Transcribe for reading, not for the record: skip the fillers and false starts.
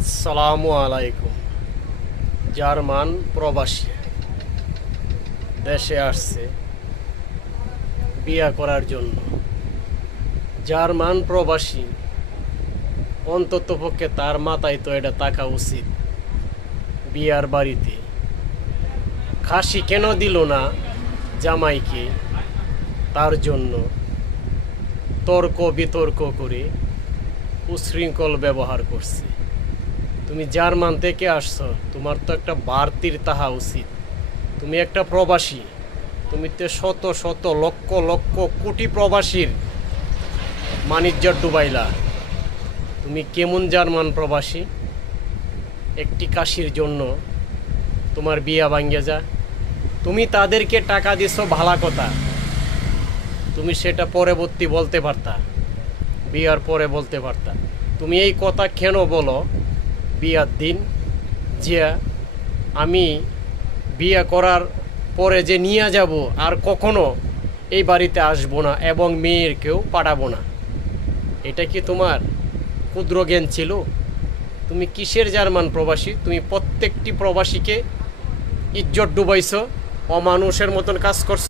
আসসালামু আলাইকুম। জার্মান প্রবাসী দেশে আসছে বিয়া করার জন্য। জার্মান প্রবাসী অন্ততপক্ষে তার মাথায় তো এটা থাকা উচিত, বিয়ার বাড়িতে খাসি কেন দিল না জামাইকে, তার জন্য তর্ক বিতর্ক করে উশৃঙ্খল ব্যবহার করছে। তুমি জার্মান থেকে আসছো, তোমার তো একটা বাড়তির তাহা উচিত। তুমি একটা প্রবাসী, তুমি তো শত শত লক্ষ লক্ষ কোটি প্রবাসীর মানিজ্য ডুবাইলা। তুমি কেমন জার্মান প্রবাসী? একটি কাশির জন্য তোমার বিয়া ভাঙ্গে যা। তুমি তাদেরকে টাকা দিছো ভালা কথা, তুমি সেটা পরবর্তী বলতে পারতা, বিয়ার পরে বলতে পারতা। তুমি এই কথা কেন বলো বিয়ার দিন, যে আমি বিয়ে করার পরে যে নিয়ে যাব আর কখনো এই বাড়িতে আসবো না এবং মেয়েরকেও পাঠাবো না? এটা কি তোমার ক্ষুদ্র জ্ঞান ছিল? তুমি কিসের জার্মান প্রবাসী? তুমি প্রত্যেকটি প্রবাসীকে ইজ্জত ডুবাইছো, অমানুষের মতন কাজ করছো।